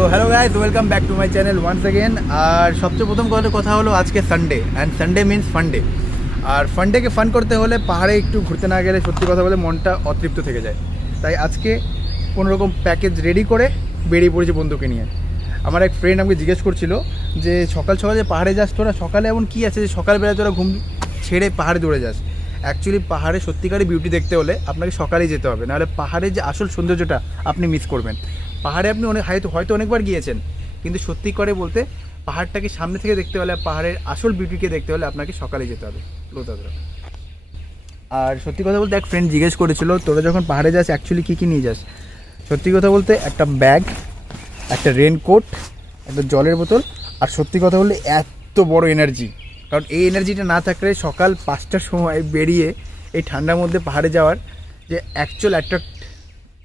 So hello guys, welcome back to my channel once again. আর সবচেয়ে প্রথম কথা হলো আজকে সানডে, অ্যান্ড সানডে মিন্স ফান্ডে। আর ফান্ডেকে ফান করতে হলে পাহাড়ে একটু ঘুরতে না গেলে সত্যি কথা বলে মনটা অতৃপ্ত থেকে যায়। তাই আজকে কোনোরকম প্যাকেজ রেডি করে বেরিয়ে পড়েছি বন্ধুকে নিয়ে। আমার এক ফ্রেন্ড আমাকে জিজ্ঞেস করছিল যে সকাল সকাল যে পাহাড়ে যাস তোরা, সকালে এমন কী আছে যে সকালবেলা তোরা ঘুম ছেড়ে পাহাড়ে দৌড়ে যাস। অ্যাকচুয়ালি পাহাড়ে সত্যিকারের বিউটি দেখতে হলে আপনাকে সকালেই যেতে হবে, নাহলে পাহাড়ের যে আসল সৌন্দর্যটা আপনি মিস করবেন। পাহাড়ে আপনি হয়তো অনেকবার গিয়েছেন, কিন্তু সত্যি করে বলতে পাহাড়টাকে সামনে থেকে দেখতে হলে, পাহাড়ের আসল বিউটিকে দেখতে হলে আপনাকে সকালে যেতে হবে লোতাদরা। আর সত্যি কথা বলতে এক ফ্রেন্ড জিজ্ঞেস করেছিল তোরা যখন পাহাড়ে যাস অ্যাকচুয়ালি কী কী নিয়ে যাস। সত্যি কথা বলতে একটা ব্যাগ, একটা রেনকোট, একটা জলের বোতল, আর সত্যি কথা বললে এত বড় এনার্জি। কারণ এই এনার্জিটা না থাকলে সকাল 5টার সময় বেরিয়ে এই ঠান্ডার মধ্যে পাহাড়ে যাওয়ার যে অ্যাকচুয়াল অ্যাট্রাক্ট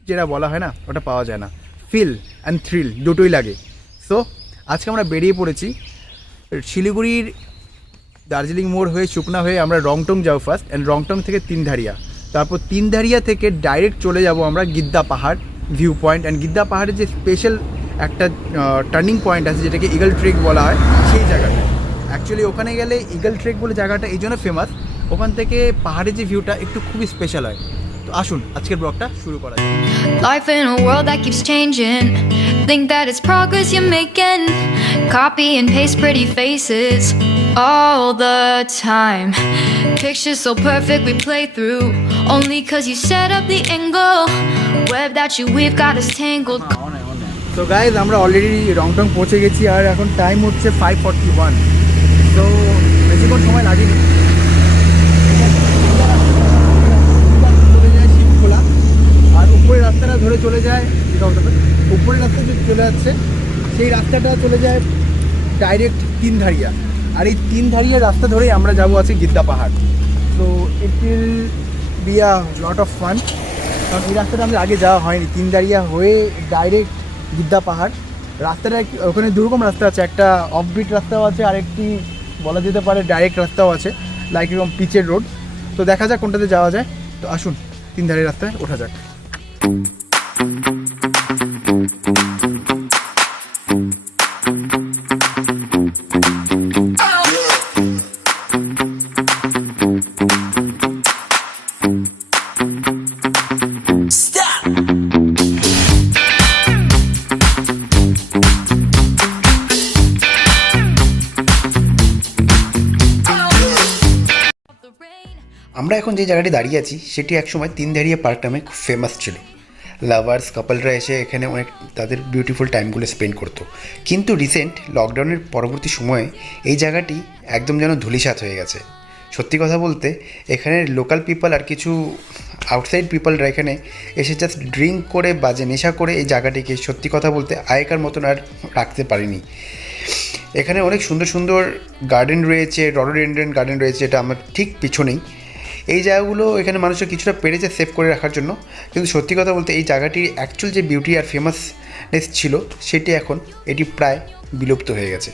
যেটা বলা হয় না, ওটা পাওয়া যায় না। ফিল অ্যান্ড থ্রিল দুটোই লাগে। সো আজকে আমরা বেরিয়ে পড়েছি শিলিগুড়ির দার্জিলিং মোড় হয়ে শুকনা হয়ে আমরা রংটং যাবো ফার্স্ট, অ্যান্ড রংটং থেকে তিনধারিয়া, তারপর তিনধারিয়া থেকে ডাইরেক্ট চলে যাব আমরা গিদ্দা পাহাড় ভিউ পয়েন্ট। অ্যান্ড গিদ্দা পাহাড়ের যে স্পেশাল একটা টার্নিং পয়েন্ট আছে যেটাকে ইগল ট্রেক বলা হয়, সেই জায়গাটা অ্যাকচুয়ালি ওখানে গেলে ইগল ট্রেক বলে জায়গাটা এই জন্য ফেমাস, ওখান থেকে পাহাড়ের যে ভিউটা একটু খুবই স্পেশাল হয়। তো আসুন আজকের ব্লগটা শুরু করা যায়। Life in a world that keeps changing. Think that it's progress you're making. Copy and paste pretty faces all the time. Pictures so perfect we play through. Only cause you set up the angle. Web that you weave got us tangled. তো guys আমরা already Rongtong পৌঁছে গেছি, আর এখন time হচ্ছে 5:41। তো বেশিক্ষণ সময় লাগেনি। চলে যায় শিবখোলা, আর উপরের রাস্তাটা ধরে চলে যায়, উপরের রাস্তা যে চলে যাচ্ছে সেই রাস্তাটা চলে যায় ডাইরেক্ট তিনধারিয়া। আর এই তিনধারিয়া রাস্তা ধরেই আমরা যাবো আছে গিদ্দা পাহাড়। তো it will be a lot of fun, কারণ এই রাস্তাটা আমাদের আগে যাওয়া হয়নি। তিনধারিয়া হয়ে ডাইরেক্ট গিদ্দা পাহাড় রাস্তাটা, ওখানে দুরকম রাস্তা আছে, একটা অফবিট রাস্তাও আছে, আর একটি বলা যেতে পারে ডাইরেক্ট রাস্তাও আছে, লাইক এরকম পিচের রোড। তো দেখা যাক কোনটাতে যাওয়া যায়। তো আসুন তিনধারের রাস্তায় ওঠা যাক। আমরা এখন যে জায়গাটি দাঁড়িয়ে আছি সেটি একসময় তিনধারিয়া পার্ক নামে খুব ফেমাস ছিল। লাভার্স কাপলরা এসে এখানে অনেক তাদের বিউটিফুল টাইমগুলো স্পেন্ড করতো। কিন্তু রিসেন্ট লকডাউনের পরবর্তী সময়ে এই জায়গাটি একদম যেন ধূলিসাৎ হয়ে গেছে। সত্যি কথা বলতে এখানে লোকাল পিপল আর কিছু আউটসাইড পিপলরা এখানে এসে জাস্ট ড্রিঙ্ক করে বাজে নেশা করে এই জায়গাটিকে সত্যি কথা বলতে আগেকার মতন আর রাখতে পারিনি। এখানে অনেক সুন্দর সুন্দর গার্ডেন রয়েছে, রডোডেনড্রন গার্ডেন রয়েছে, এটা আমার ঠিক পিছনেই। এই জায়গাগুলো এখানে মানুষরা কিছুটা পেরেছে সেভ করে রাখার জন্য, কিন্তু সত্যি কথা বলতে এই জায়গাটির অ্যাকচুয়াল যে বিউটি আর ফেমাসনেস ছিল সেটি এখন এটি প্রায় বিলুপ্ত হয়ে গেছে।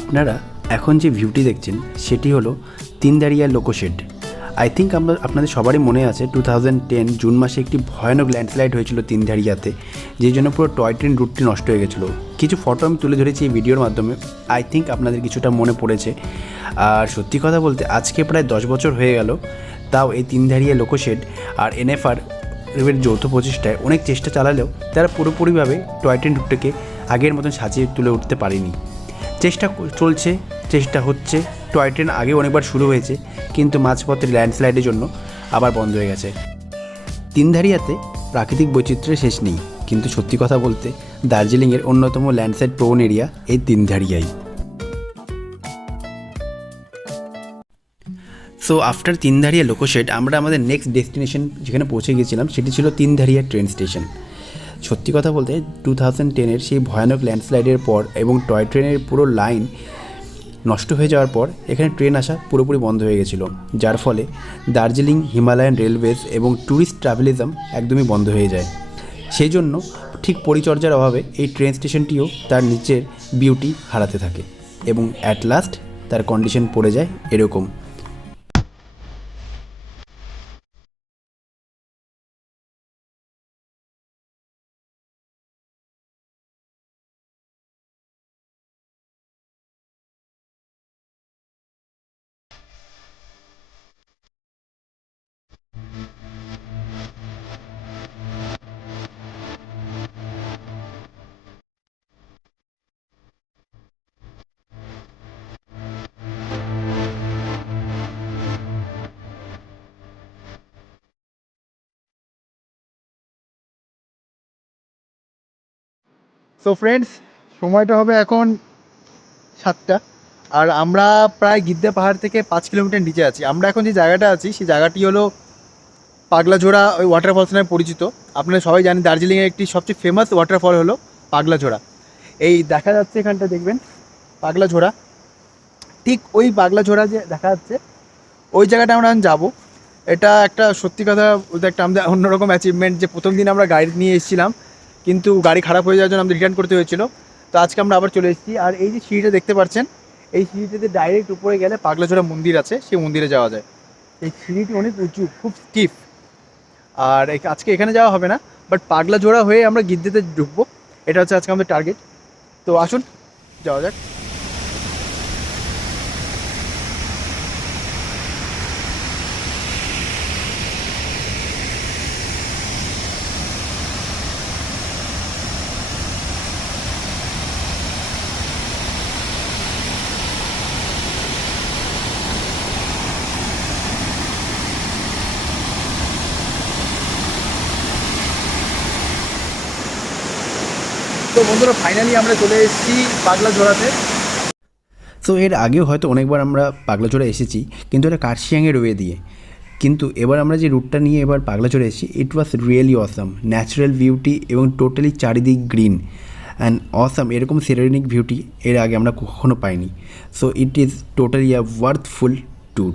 আপনারা এখন যে ভিউটি দেখছেন সেটি হলো তিনধারিয়া লোকোশেড। আই থিঙ্ক আপনাদের সবারই মনে আছে 2010 জুন মাসে একটি ভয়ানক ল্যান্ডস্লাইড হয়েছিল তিনধারিয়াতে, যেই জন্য পুরো টয় ট্রেন রুটটি নষ্ট হয়ে গেছিলো। কিছু ফটো আমি তুলে ধরেছি এই ভিডিওর মাধ্যমে, আই থিঙ্ক আপনাদের কিছুটা মনে পড়েছে। আর সত্যি কথা বলতে আজকে প্রায় 10 বছর হয়ে গেল, তাও এই তিনধারিয়া লোকোশেড আর এনএফআর এর যৌথ প্রচেষ্টায় অনেক চেষ্টা চালালেও তারা পুরোপুরিভাবে টয় ট্রেন রুটটাকে আগের মতন সাজিয়ে তুলে উঠতে পারেনি। চেষ্টা চলছে, চেষ্টা হচ্ছে। টয় ট্রেন আগে অনেকবার শুরু হয়েছে, কিন্তু মাঝপথে ল্যান্ডস্লাইডের জন্য আবার বন্ধ হয়ে গেছে। তিনধারিয়াতে প্রাকৃতিক বৈচিত্র্যের শেষ নেই, কিন্তু সত্যি কথা বলতে দার্জিলিংয়ের অন্যতম ল্যান্ডস্লাইড প্রবণ এরিয়া এই তিনধারিয়াই। সো আফটার তিনধারিয়া লোকোশেড আমরা আমাদের নেক্সট ডেস্টিনেশন যেখানে পৌঁছে গেছিলাম সেটি ছিল তিনধারিয়া ট্রেন স্টেশন। সত্যি কথা বলতে 2010-এর সেই ভয়ানক ল্যান্ডস্লাইডের পর এবং টয় ট্রেনের পুরো লাইন নষ্ট হয়ে যাওয়ার পর এখানে ট্রেন আসা পুরোপুরি বন্ধ হয়ে গেছিলো, যার ফলে দার্জিলিং হিমালয়ান রেলওয়েজ এবং ট্যুরিস্ট ট্রাভেলিজম একদমই বন্ধ হয়ে যায়। সেই জন্য ঠিক পরিচর্যার অভাবে এই ট্রেন স্টেশনটিও তার নিচের বিউটি হারাতে থাকে এবং অ্যাট লাস্ট তার কন্ডিশন পড়ে যায় এরকম। সো ফ্রেন্ডস, সময়টা হবে এখন 7টা, আর আমরা প্রায় গিদ্দে পাহাড় থেকে 5 কিলোমিটার নিচে আছি। আমরা এখন যে জায়গাটা আছি সেই জায়গাটি হলো পাগলাঝোড়া ওই ওয়াটারফলস নামে পরিচিত। আপনারা সবাই জানেন দার্জিলিংয়ের একটি সবচেয়ে ফেমাস ওয়াটারফল হলো পাগলাঝোড়া। এই দেখা যাচ্ছে এখানটা দেখবেন পাগলাঝোড়া, ঠিক ওই পাগলাঝোড়া যে দেখা যাচ্ছে ওই জায়গাটা আমরা এখন যাবো। এটা একটা সত্যি কথা বলতে একটা আমাদের অন্যরকম অ্যাচিভমেন্ট যে প্রথম দিন আমরা গাড়ি নিয়ে এসেছিলাম কিন্তু গাড়ি খারাপ হয়ে যাওয়ার জন্য আমাদের রিটার্ন করতে হয়েছিল। তো আজকে আমরা আবার চলে এসেছি। আর এই যে সিঁড়িটা দেখতে পাচ্ছেন, এই সিঁড়িটাতে ডাইরেক্ট উপরে গেলে পাগলাঝোড়া মন্দির আছে, সেই মন্দিরে যাওয়া যায়। এই সিঁড়িটি অনেক উঁচু, খুব স্টিফ। আর আজকে এখানে যাওয়া হবে না, বাট পাগলাঝোড়া হয়ে আমরা গিদ্দেতে ঢুকবো, এটা হচ্ছে আজকে আমাদের টার্গেট। তো আসুন যাওয়া যাক। তো বন্ধুরা ফাইনালি আমরা চলে এসেছি পাগলাঝোড়াতে। সো এর আগেও হয়তো অনেকবার আমরা পাগলাঝোড়া এসেছি, কিন্তু এটা কার্শিয়াংয়ের ওয়ে দিয়ে। কিন্তু এবার আমরা যে রুটটা নিয়ে এবার পাগলাঝোড়া এসেছি, it was really awesome. Natural beauty এবং টোটালি চারিদিক গ্রিন অ্যান্ড অসাম, এরকম সেরেনিক বিউটি এর আগে আমরা কখনো পাইনি। So it is totally a worthful tour.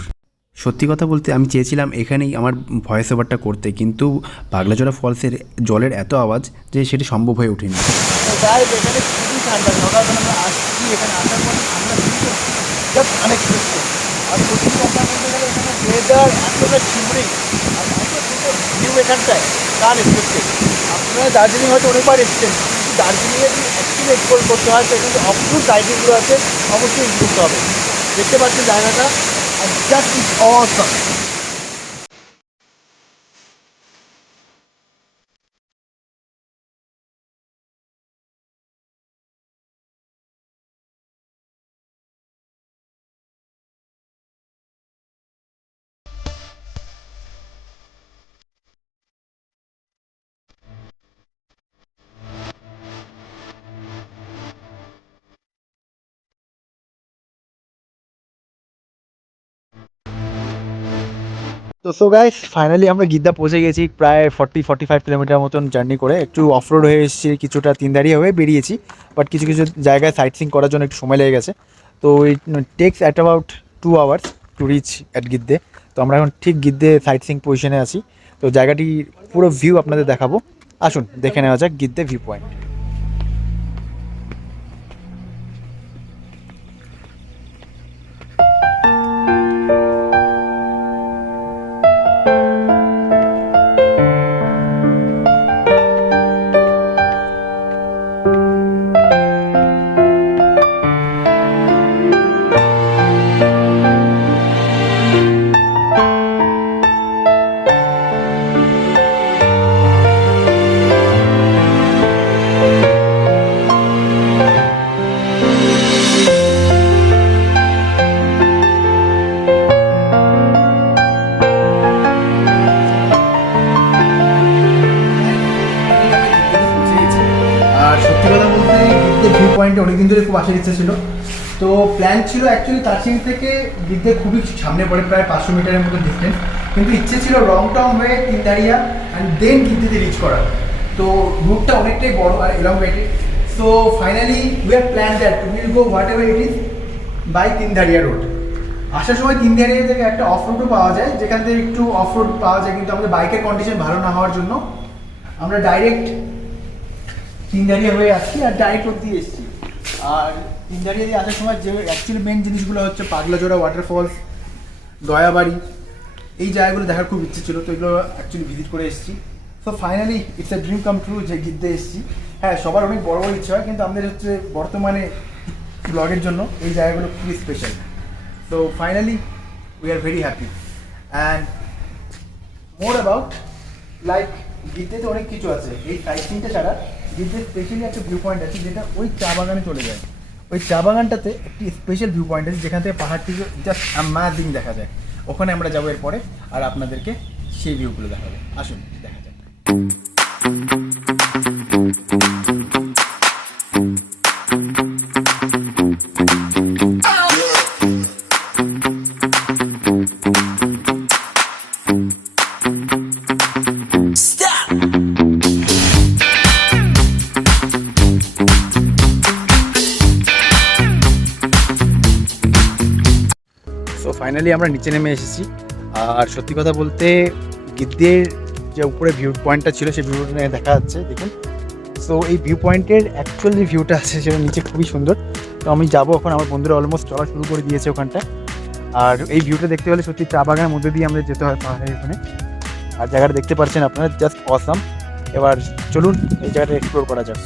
সত্যি কথা বলতে আমি চেয়েছিলাম এখানেই আমার ভয়েস ওভারটা করতে, কিন্তু পাগলাঝোড়া ফলসের জলের এত আওয়াজ যে সেটি সম্ভব হয়ে ওঠেনি। গাইস এখানে খুবই ঠান্ডা, সকালবেলা আমরা আসছি, এখানে আসার পর ঠান্ডা কিন্তু জাস্ট আনএক্সপেক্টেড। আর সত্যি কথা বলতে গেলে এখানে ওয়েদার এতটা শিমরিং আর এত সুন্দর ভিউ এখানটায় আনএক্সপেক্টেড। আপনারা দার্জিলিং হয়তো অনেকবার এসেছেন, কিন্তু দার্জিলিংয়ে যদি অ্যাকচুয়ালি এক্সপ্লোর করতে হয় সেখানে যে অপরূপ রাইডিংগুলো আছে অবশ্যই ইউজ করতে হবে। দেখতে পাচ্ছেন জায়গাটা, আর জাস্ট ইটস অসাম। তো সো গাইস ফাইনালি আমরা গিদ্দা পৌঁছে গেছি, প্রায় 40-45 কিলোমিটার মতন জার্নি করে। একটু অফরোড হয়ে এসেছি, কিছুটা তিনদারিয়া হয়ে বেরিয়েছি, বাট কিছু কিছু জায়গায় সাইট সিং করার জন্য একটু সময় লেগে গেছে। তো it takes at about 2 hours to reach at Gidde. তো আমরা এখন ঠিক গিদ্দে সাইট সিং পজিশনে আছি। তো জায়গাটি পুরো ভিউ আপনাদের দেখাবো, আসুন দেখে নেওয়া যাক গিদ্দে ভিউ পয়েন্ট। ভিউ পয়েন্টে অনেকদিন ধরে খুব আসার ইচ্ছা ছিল। তো প্ল্যান ছিল অ্যাকচুয়ালি তারসিং থেকে গিদ্দে খুবই সামনে পড়ে, প্রায় 500 মিটারের মতো ডিস্টেন্স, কিন্তু ইচ্ছে ছিল রং টং হয়ে তিনদারিয়া অ্যান্ড দেন গিদ্দেতে রিচ করার। তো রুটটা অনেকটাই বড় আর elongated. So finally we have plan that we will go what ever it is by Tindharia road. আসার সময় তিনধারিয়া থেকে একটা অফ রোডও পাওয়া যায়, যেখান থেকে একটু অফ রোড পাওয়া যায়, কিন্তু আমাদের বাইকের কন্ডিশন ভালো না হওয়ার জন্য আমরা ডাইরেক্ট তিনধারিয়া হয়ে আসছি আর ডাইরেক্ট রোড দিয়ে এসেছি। আর তিনধারিয়া দিয়ে আসার সময় যে অ্যাকচুয়ালি মেন জিনিসগুলো হচ্ছে পাগলাজোড়া ওয়াটারফলস, দয়াবাড়ি, এই জায়গাগুলো দেখার খুব ইচ্ছে ছিল, তো এগুলো অ্যাকচুয়ালি ভিজিট করে এসেছি। So finally it's a dream come true যে গিদ্দে এসেছি। হ্যাঁ, সবার অনেক বড় বড় ইচ্ছে হয়, কিন্তু আমাদের হচ্ছে বর্তমানে ব্লগের জন্য এই জায়গাগুলো খুবই special. So finally we are very happy and more about like গিদ্দেতে অনেক কিছু আছে। এই সাইড সিনটা ছাড়া গিদ্দের স্পেশালি একটা ভিউ পয়েন্ট আছে, যেটা ওই চা বাগানে চলে যায়। ওই চা বাগানটাতে একটি স্পেশাল ভিউ পয়েন্ট আছে, যেখান থেকে পাহাড়টিকে জাস্ট অ্যামাজিং দেখা যায়। ওখানে আমরা যাবো এরপরে, আর আপনাদেরকে সেই ভিউগুলো দেখাবো। আসুন দেখা যাক। সো ফাইনালি আমরা নিচে নেমে এসেছি। আর সত্যি কথা বলতে গিদ্দের যে উপরে ভিউ পয়েন্টটা ছিল সেই ভিউটা দেখা যাচ্ছে, দেখুন। সো এই ভিউ পয়েন্টের অ্যাকচুয়াল যে ভিউটা আছে সেটা নিচে খুবই সুন্দর। তো আমি যাবো এখন, আমার বন্ধুরা অলমোস্ট চলা শুরু করে দিয়েছে ওখানটা। আর এই ভিউটা দেখতে হলে সত্যি চা বাগানের মধ্যে দিয়ে আমাদের যেতে হয় পাহাড়ের ওখানে। আর জায়গাটা দেখতে পাচ্ছেন আপনারা, জাস্ট অসাম। এবার চলুন এই জায়গাটা এক্সপ্লোর করা যাক।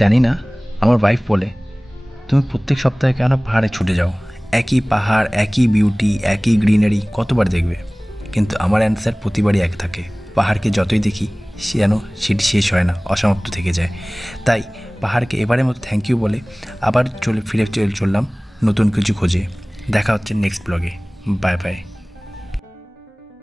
জানি না, আমার ওয়াইফ বলে তুমি প্রত্যেক সপ্তাহে কেন পাহাড়ে ছুটে যাও, একই পাহাড়, একই বিউটি, একই গ্রিনারি কতবার দেখবে? কিন্তু আমার অ্যান্সার প্রতিবারই এক থাকে, পাহাড়কে যতই দেখি সে যেন সেটি শেষ হয় না, অসমাপ্ত থেকে যায়। তাই পাহাড়কে এবারের মতো থ্যাংক ইউ বলে আবার ফিরে চললাম নতুন কিছু খোঁজে। দেখা হচ্ছে নেক্সট ব্লগে। Bye bye.